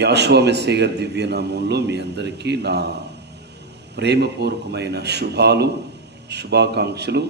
యాశ్వా గారి దివ్యనామంలో మీ అందరికీ నా ప్రేమపూర్వకమైన శుభాలు శుభాకాంక్షలు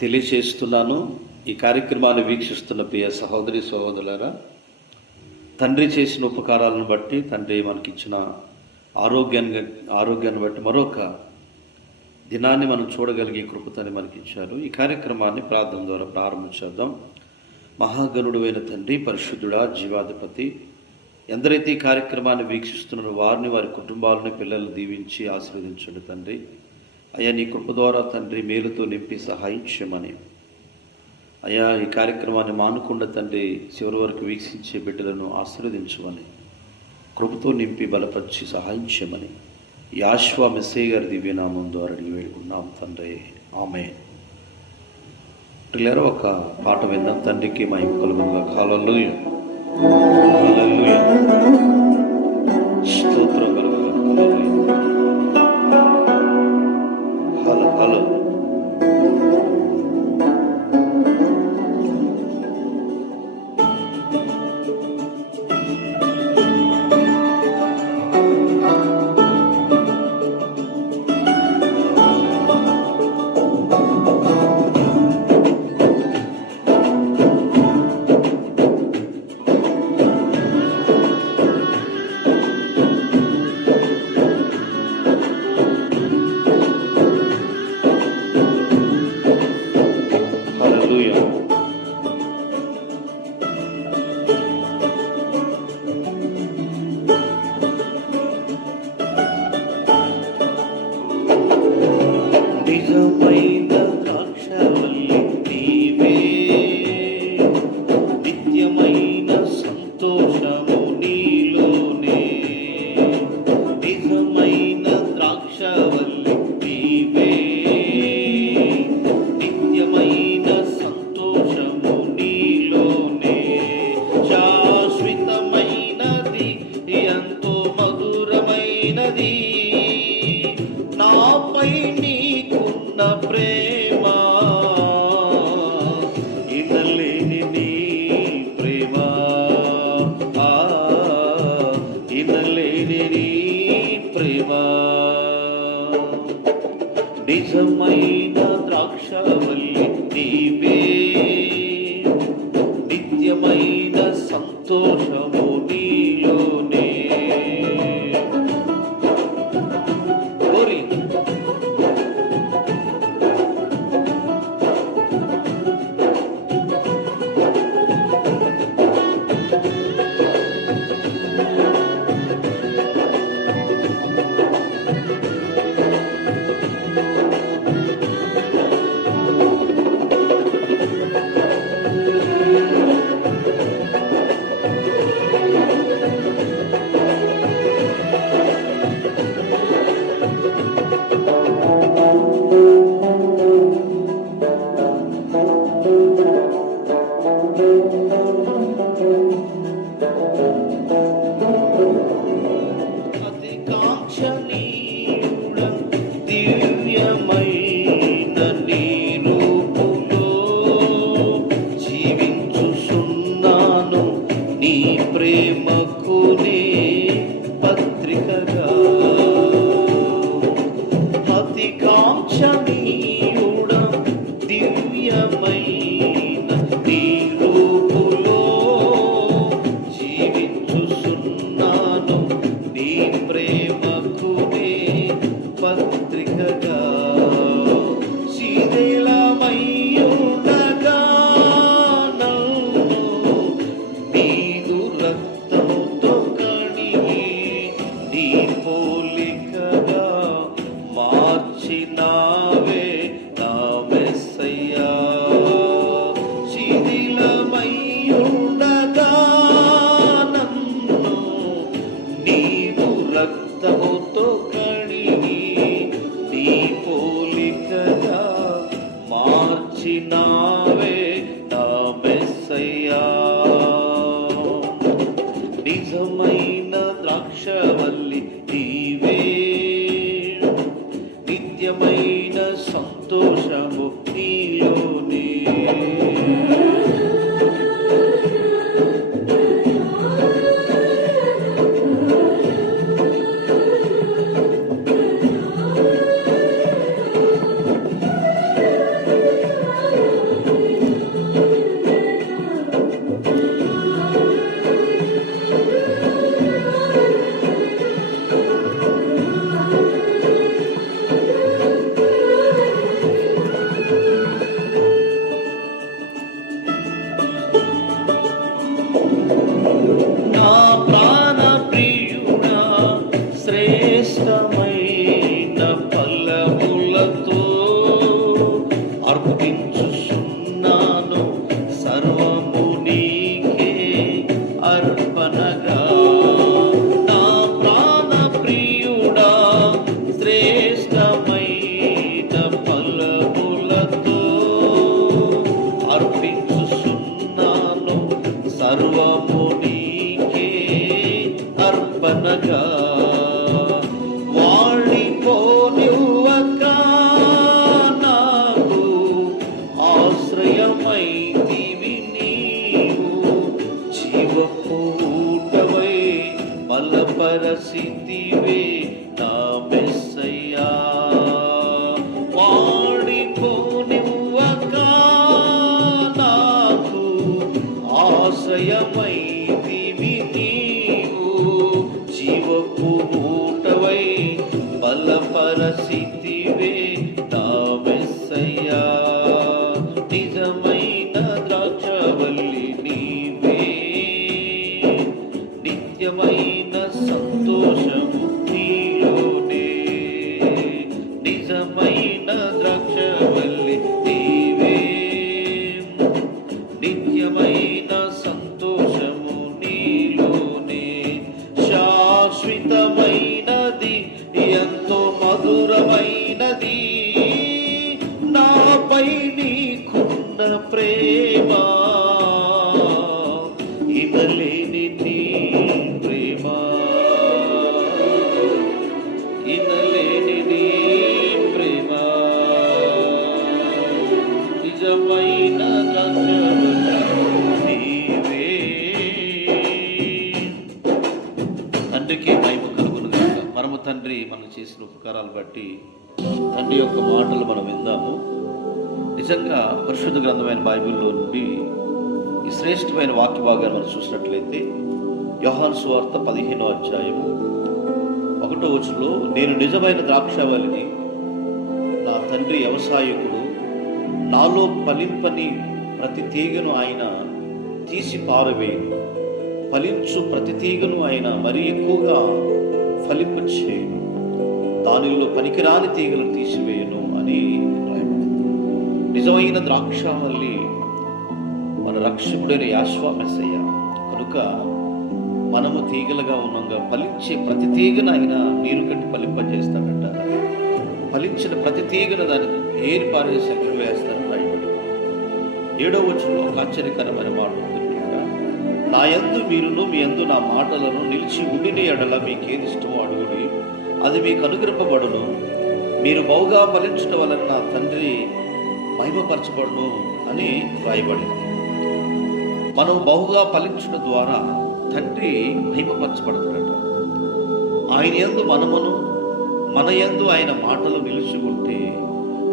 తెలియచేస్తున్నాను. ఈ కార్యక్రమాన్ని వీక్షిస్తున్న ప్రియ సహోదరి సహోదరులరా తండ్రి చేసిన ఉపకారాలను బట్టి తండ్రి మనకిచ్చిన ఆరోగ్యాన్ని ఆరోగ్యాన్ని బట్టి మరొక దినాన్ని మనం చూడగలిగే కృపతని మనకిచ్చారు. ఈ కార్యక్రమాన్ని ప్రార్థన ద్వారా ప్రారంభించేద్దాం మహాగణుడు అయిన తండ్రి పరిశుద్ధుడా జీవాధిపతి ఎందరైతే ఈ కార్యక్రమాన్ని వీక్షిస్తున్నారో వారిని వారి కుటుంబాలను పిల్లలు దీవించి ఆశీర్వదించండి తండ్రి. అయ్యా నీ కృప ద్వారా తండ్రి మేలుతో నింపి సహాయం చేయమని అయ్యా ఈ కార్యక్రమాన్ని మానుకుండా తండ్రి చివరి వరకు వీక్షించే బిడ్డలను ఆశీర్వదించమని. కృపతో నింపి బలపరిచి సహాయం చేయమని యాశ్వా మెస్సే గారి దివ్యనామం ద్వారా అడిగి వేడుకున్నాం తండ్రి. ఆమె పిల్లలు ఒక పాట విందాం. తండ్రికి మా కలుగునుగా కాలంలో Аллилуйя. Что правда? విలువైనది నాపై నీకున్న ప్రేమ. ఇనలేని నీ ప్రేమ. ఇనలేని నీ ప్రేమ. నిజమైన ద్రాక్షవల్లి పే మార్చినావే నా మెస్సయ్యా. నిజమైన ద్రాక్షవల్లి నీవే నిత్యమైన ఉపకారాలు బట్టి తండ్రి యొక్క మాటలు మనం విందాము. నిజంగా పరిశుద్ధ గ్రంథమైన బైబిల్లో నుండి ఈ శ్రేష్టమైన వాక్య భాగాన్ని మనం చూసినట్లయితే యోహాన్ సువార్త పదిహేనో అధ్యాయము ఒకటో వచ్చులో నేను నిజమైన ద్రాక్షావళిని నా తండ్రి వ్యవసాయకుడు నాలో ఫలింపని ప్రతి తీగను ఆయన తీసి పారవేయను. ఫలించు ప్రతి తీగను ఆయన మరీ ఎక్కువగా ఫలింపచేయను. దానిలో పనికిరాని తీగలు తీసివేయను అని నిజమైన నిజమైన ద్రాక్షావల్లి మన రక్షకుడైన యాశ్వా మెస్సయ్య. కనుక మనము తీగలుగా ఉన్నాగా ఫలించే ప్రతి తీగను ఆయన నీరు కట్టి ఫలింపజేస్తాడంట. ఫలించిన ప్రతి తీగను దాన్ని ఏరి పారేసి అక్కడ వేస్తారని భయపడి ఏడో వచ్చిన ఒక ఆశ్చర్యకరమైన మాట నా ఎందు మీరును మీ యందు నా మాటలను నిలిచి ఉండిని ఎడల మీకేది ఇష్టమో అడుగుడి. అది మీకు అనుగ్రహపడును మీరు బహుగా ఫలించడం వలన నా తండ్రి మహిమపరచబడును అని రాయబడింది. మనం బహుగా ఫలించడం ద్వారా తండ్రి మహిమపరచబడతాడట. ఆయన ఎందు మనమును మన ఎందు ఆయన మాటలు నిలుచుకుంటే ఉంటే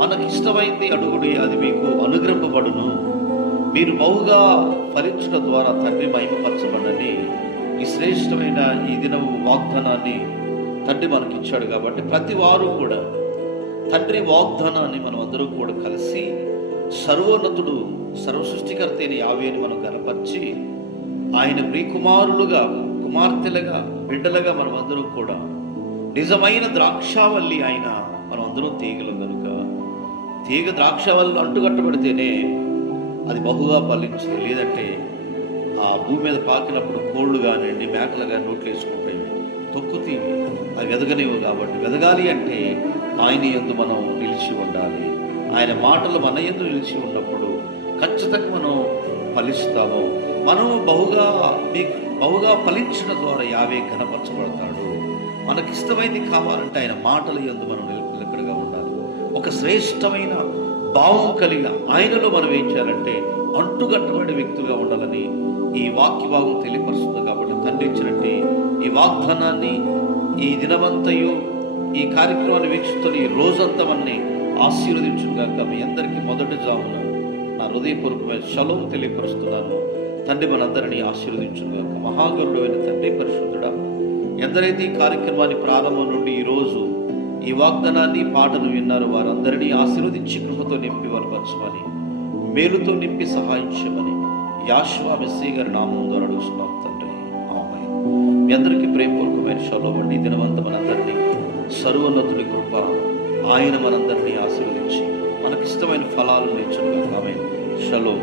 మనకిష్టమైంది అడుగుడి అది మీకు అనుగ్రహపబడును. మీరు బహుగా ఫలించడం ద్వారా తండ్రి మహిమపరచబడని ఈ శ్రేష్టమైన ఈ దినము వాగ్దానాన్ని తండ్రి మనకి ఇచ్చాడు కాబట్టి ప్రతి వారు కూడా తండ్రి వాగ్దానాన్ని మనం అందరూ కూడా కలిసి సర్వోన్నతుడు సర్వసృష్టికర్త అయిన యావేని మనం గనపరిచి ఆయన ప్రియకుమారులుగా కుమార్తెలుగా బిడ్డలుగా మనం అందరూ కూడా నిజమైన ద్రాక్షావల్లి ఆయన మనం అందరూ తీగలు కనుక తీగ ద్రాక్షావల్లి అంటుకట్టబడితేనే అది బహుగా ఫలించదు. లేదంటే ఆ భూమి మీద పాకినప్పుడు కోళ్ళు కానివ్వండి మేకలు కానీ నోట్లు వేసుకుంటాయి తొక్కుతీవి అవి వెదగనివు కాబట్టి. వెదగాలి అంటే ఆయన ఎందు మనం నిలిచి ఉండాలి. ఆయన మాటలు మన ఎందు నిలిచి ఉన్నప్పుడు ఖచ్చితంగా మనం ఫలిస్తాము. మనం బహుగా మీకు బహుగా ఫలించడం ద్వారా యావే ఘనపరచబడతాడు. మనకిష్టమైంది కావాలంటే ఆయన మాటల ఎందు మనం నిలకడగా ఉండాలి. ఒక శ్రేష్టమైన భావం కలిగిన ఆయనలో మనం ఏం చేయాలంటే అంటుగట్టబడే వ్యక్తిగా ఉండాలని ఈ వాక్య భాగం తెలియపరుస్తుంది కాబట్టి తండ్రి ఇచ్చినట్టు ఈ వాగ్దానాన్ని ఈ దినమంతయు ఈ కార్యక్రమాన్ని వీక్షిస్తున్న ఈ రోజంతా మనని ఆశీర్వదించుగాక మీ అందరికీ మొదటి జామున నా హృదయపూర్వకమైన శలం తెలియపరుస్తున్నాను. తండ్రి మనందరినీ ఆశీర్వదించుగాక మహాగరుడైన తండ్రి పరిశుద్ధుడా ఎందరైతే ఈ కార్యక్రమాన్ని ప్రారంభం నుండి ఈరోజు ఈ వాగ్దానాన్ని పాటను విన్నారు వారందరినీ ఆశీర్వదించి కృపతో నింపి వారు పరచమని మేలుతో నింపి సహాయించమని యాశ్వా మెస్సీ గారి నామం ద్వారా అడుగుతున్నాం తండ్రి. ఆమె మీ అందరికీ ప్రేమపూర్వకమైన షలోవండి దినవంత మనందరినీ సర్వోన్నతుడి కృప ఆయన మనందరినీ ఆశీర్వదించి మనకిష్టమైన ఫలాలు ఇచ్చుగాక ఆమె షలో.